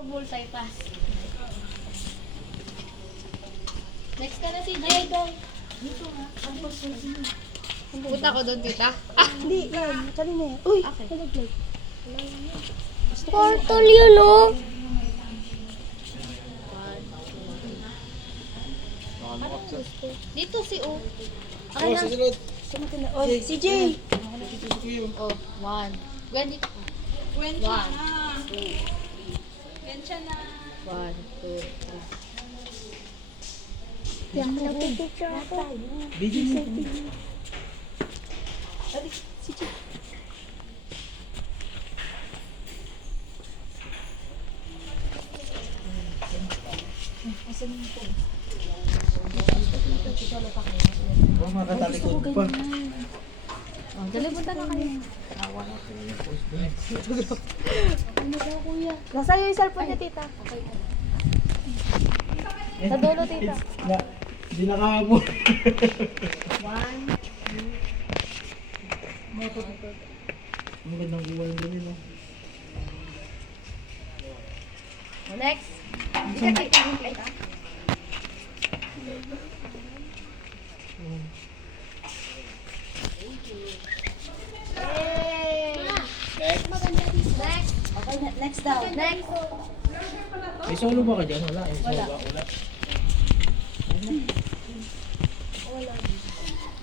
Multi-pass. Next ka na si Jay. Dito nga. Punta ko doon, tita. Hindi, yan. Kanina eh. Uy, nalaglag. Portal yun, oh. Dito si O. Oh, susunod. Sumunod na. Oh, si Jay. Oh, 1. Gwen, dito ka. Gwen 1, siya na. Gwen siya na. 1, 2, 3. Yan, nagpipicture ako. Video mo. Si Jay. Oh, makatalikod pa. Oh, dali, punta na kayo. Ano daw, kuya? Nasa iyo yung cellphone niya, tita. Sa dulo, tita. Hindi nakahabol. 1, 2. Ang gandang iwan din yun. Next. Hindi ka kita. Next. Okay, next daw. Next. May solo ba ka dyan? Wala. Wala. Wala.